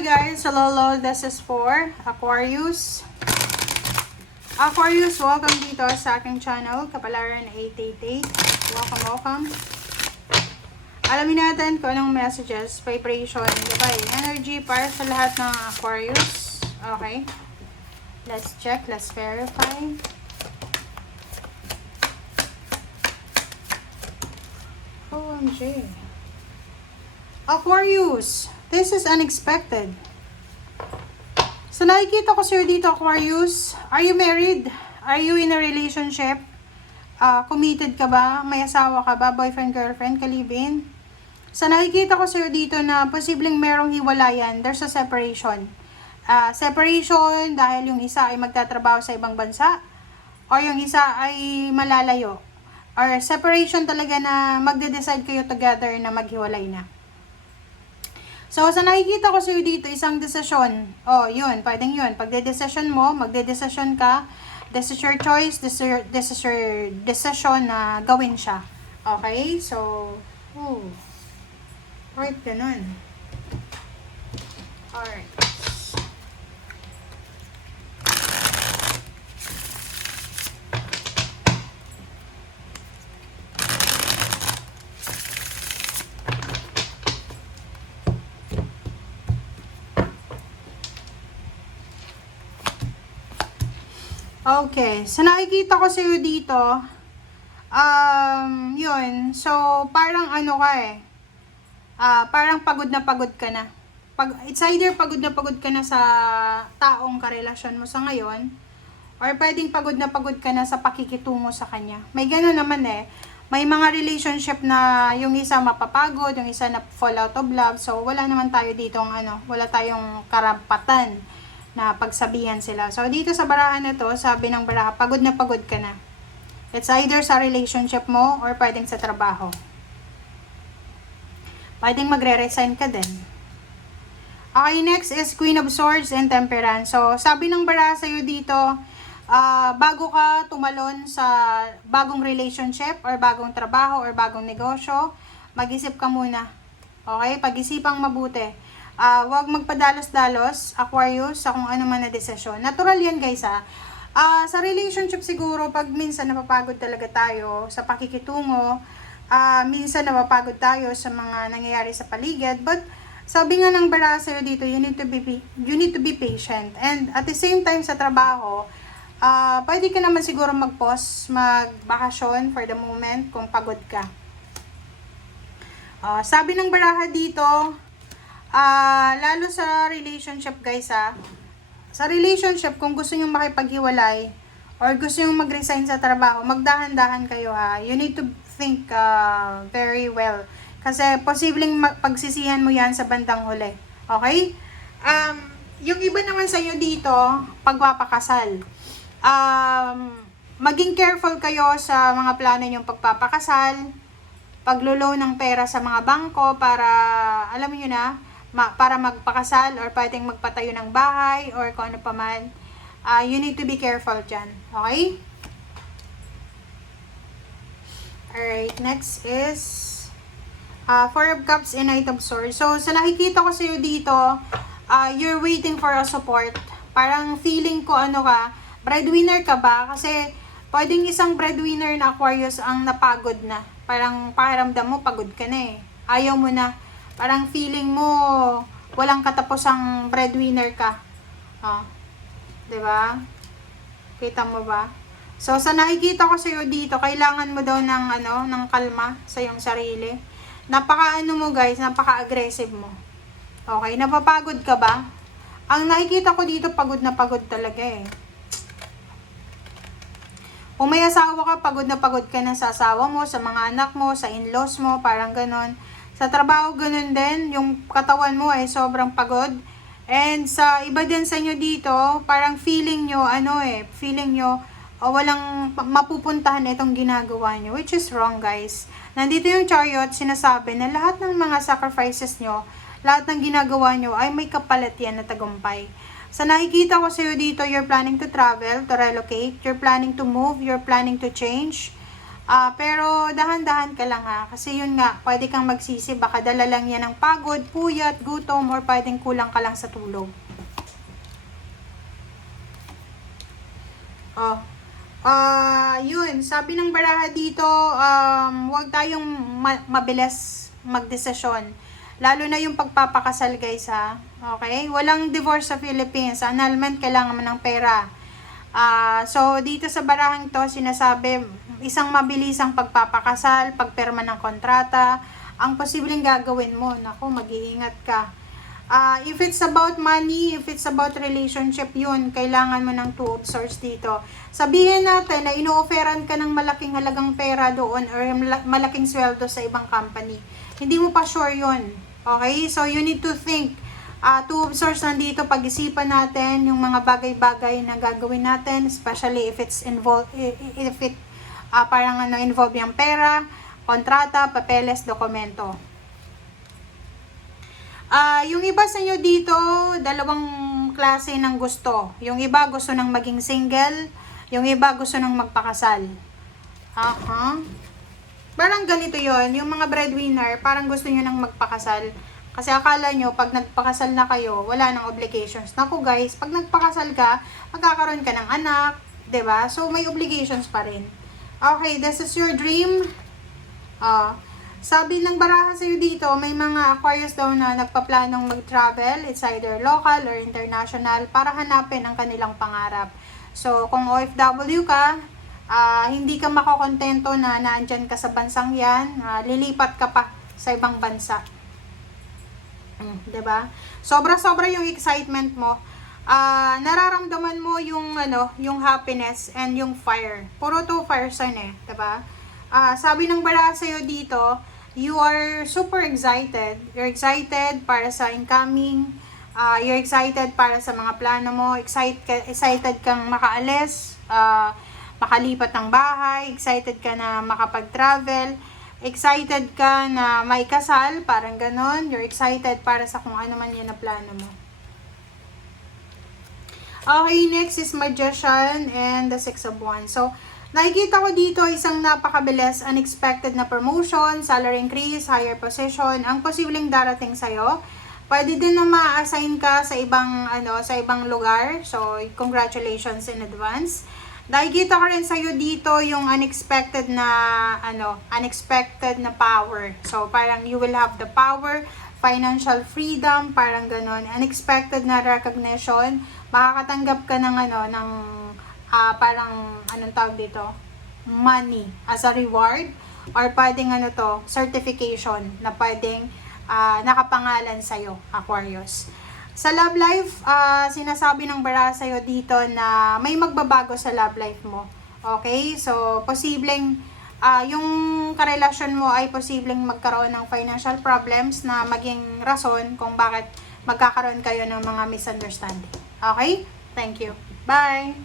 Hi guys, hello, this is for Aquarius. Aquarius, welcome dito sa aking channel, Kapalaran 888. Welcome. Alamin natin kung anong messages, vibration, gabay, energy para sa lahat ng Aquarius. Okay. Let's check, let's verify. OMG. Aquarius, this is unexpected. So nakikita ko sir dito, Aquarius, are you married? Are you in a relationship? Committed ka ba? May asawa ka ba? Boyfriend, girlfriend, ka-live-in? So nakikita ko sir dito na posibleng merong hiwalayan. There's a separation. Separation dahil yung isa ay magtatrabaho sa ibang bansa o yung isa ay malalayo. Or separation talaga na magde-decide kayo together na maghiwalay na. So, sa nakikita ko sa'yo dito, isang desisyon. Oh, yun, pwedeng yun. Pagde-desisyon mo, magde-desisyon ka. This is your choice. This is your decision na gawin siya. Okay? So, right, ganun. Alright. Okay, so nakikita ko sa'yo dito, yun, so parang ano ka parang pagod ka na. It's either pagod ka na sa taong karelasyon mo sa ngayon, or pwedeng pagod ka na sa pakikitungo sa kanya. May gano'n naman may mga relationship na yung isa mapapagod, yung isa na fall out of love, so wala naman tayo ditong wala tayong karapatan na pagsabihan sila. So, dito sa barahan na to, sabi ng baraha, pagod ka na. It's either sa relationship mo or pwedeng sa trabaho. Pwedeng magre-resign ka din. Okay, next is Queen of Swords and Temperance. So, sabi ng baraha sa'yo dito, bago ka tumalon sa bagong relationship or bagong trabaho or bagong negosyo, mag-isip ka muna. Okay? Pag-isipang mabuti. Huwag magpadalos-dalos, Aquarius, sa kung ano man na desisyon. Natural yan guys sa relationship siguro, pag minsan napapagod talaga tayo sa pakikitungo, minsan napapagod tayo sa mga nangyayari sa paligid, but sabi nga ng baraha sa'yo dito, you need to be patient. And at the same time sa trabaho, pwede ka naman siguro mag-pause, mag-bakasyon for the moment kung pagod ka. Sabi ng baraha dito, lalo sa relationship guys sa relationship, kung gusto nyo makipaghiwalay or gusto nyo mag-resign sa trabaho, magdahan-dahan kayo you need to think very well, kasi posibleng pagsisihan mo yan sa bandang huli. Okay? Yung iba naman sa inyo dito, pagpapakasal, maging careful kayo sa mga plano nyong pagpapakasal, paglo-loan ng pera sa mga bangko para, alam niyo na, para magpakasal or pwedeng magpatayo ng bahay or kung ano pa man. You need to be careful dyan. Okay? Alright, next is Four of Cups and Knight of Swords. So, sa nakikita ko sa'yo dito, you're waiting for a support. Parang feeling ko breadwinner ka ba? Kasi pwedeng isang breadwinner na Aquarius ang napagod na. Parang pakiramdam mo, pagod ka na Ayaw mo na. Parang feeling mo, walang katapusang breadwinner ka. Diba? Kita mo ba? So, sa nakikita ko sa'yo dito, kailangan mo daw ng kalma sa iyong sarili. Mo guys, napaka-aggressive mo. Okay, napapagod ka ba? Ang nakikita ko dito, pagod na pagod talaga Kung may asawa ka, pagod ka na sa asawa mo, sa mga anak mo, sa in-laws mo, parang ganon. Sa trabaho, ganun din. Yung katawan mo ay sobrang pagod. And sa iba din sa inyo dito, parang feeling nyo, walang mapupuntahan itong ginagawa nyo. Which is wrong, guys. Nandito yung Chariot, sinasabi na lahat ng mga sacrifices nyo, lahat ng ginagawa nyo ay may kapalit yan na tagumpay. Sa nakikita ko sa'yo dito, you're planning to travel, to relocate, you're planning to move, you're planning to change. Pero dahan-dahan ka lang ha. Kasi yun nga, pwede kang magsisi. Baka dala lang yan ng pagod, puyat, gutom, or pwedeng kulang ka lang sa tulog. Yun. Sabi ng baraha dito, huwag tayong mabilis magdesisyon. Lalo na yung pagpapakasal guys ha. Okay? Walang divorce sa Philippines. Annulment, kailangan mo ng pera. So, dito sa barahang to, sinasabi, isang mabilisang pagpapakasal, pagperma ng kontrata, ang posibleng gagawin mo, naku, mag-iingat ka. If it's about money, if it's about relationship, yun, kailangan mo ng 2 of swords dito. Sabihin natin na ino-offeran ka ng malaking halagang pera doon or malaking sweldo sa ibang company. Hindi mo pa sure yun. Okay? So, you need to think. 2 of swords nandito, pag-isipan natin yung mga bagay-bagay na gagawin natin, especially if it's involved, if it parang involve yung pera, kontrata, papeles, dokumento. Yung iba sa inyo dito, dalawang klase ng gusto. Yung iba gusto ng maging single, yung iba gusto ng magpakasal. Parang ganito yon, yung mga breadwinner, parang gusto nyo ng magpakasal. Kasi akala nyo, pag nagpakasal na kayo, wala nang obligations. Naku guys, pag nagpakasal ka, magkakaroon ka ng anak, 'di ba? So, may obligations pa rin. Okay, this is your dream. Sabi ng baraha sa'yo dito, may mga Aquarius daw na nagpaplanong mag-travel. It's either local or international para hanapin ang kanilang pangarap. So, kung OFW ka, hindi ka makokontento na naandyan ka sa bansang yan, lilipat ka pa sa ibang bansa. 'Di ba? Sobra-sobra yung excitement mo. Nararamdaman mo yung yung happiness and yung fire. Puro to fire sign 'di ba? Sabi ng baraha sa iyo dito, you are super excited. You're excited para sa incoming. You're excited para sa mga plano mo. Excited kang makaalis, makalipat ng bahay, excited ka na makapag-travel. Excited ka na may kasal, parang ganon. You're excited para sa kung ano man yan na plano mo. Okay, next is Magician and the 6 of Wands. So, nakikita ko dito isang napakabilis, unexpected na promotion, salary increase, higher position, ang posibleng darating sa'yo. Pwede din na ma-assign ka sa ibang lugar. So, congratulations in advance. Nakikita ko rin sa'yo dito yung unexpected na power. So, parang you will have the power, financial freedom, parang ganon. Unexpected na recognition. Makakatanggap ka ng anong tawag dito? Money as a reward. Or pwedeng certification na pwedeng nakapangalan sa'yo, Aquarius. Sa love life, sinasabi ng baraha sa'yo dito na may magbabago sa love life mo. Okay? So, posibleng, yung karelasyon mo ay posibleng magkaroon ng financial problems na maging rason kung bakit magkakaroon kayo ng mga misunderstanding. Okay? Thank you. Bye!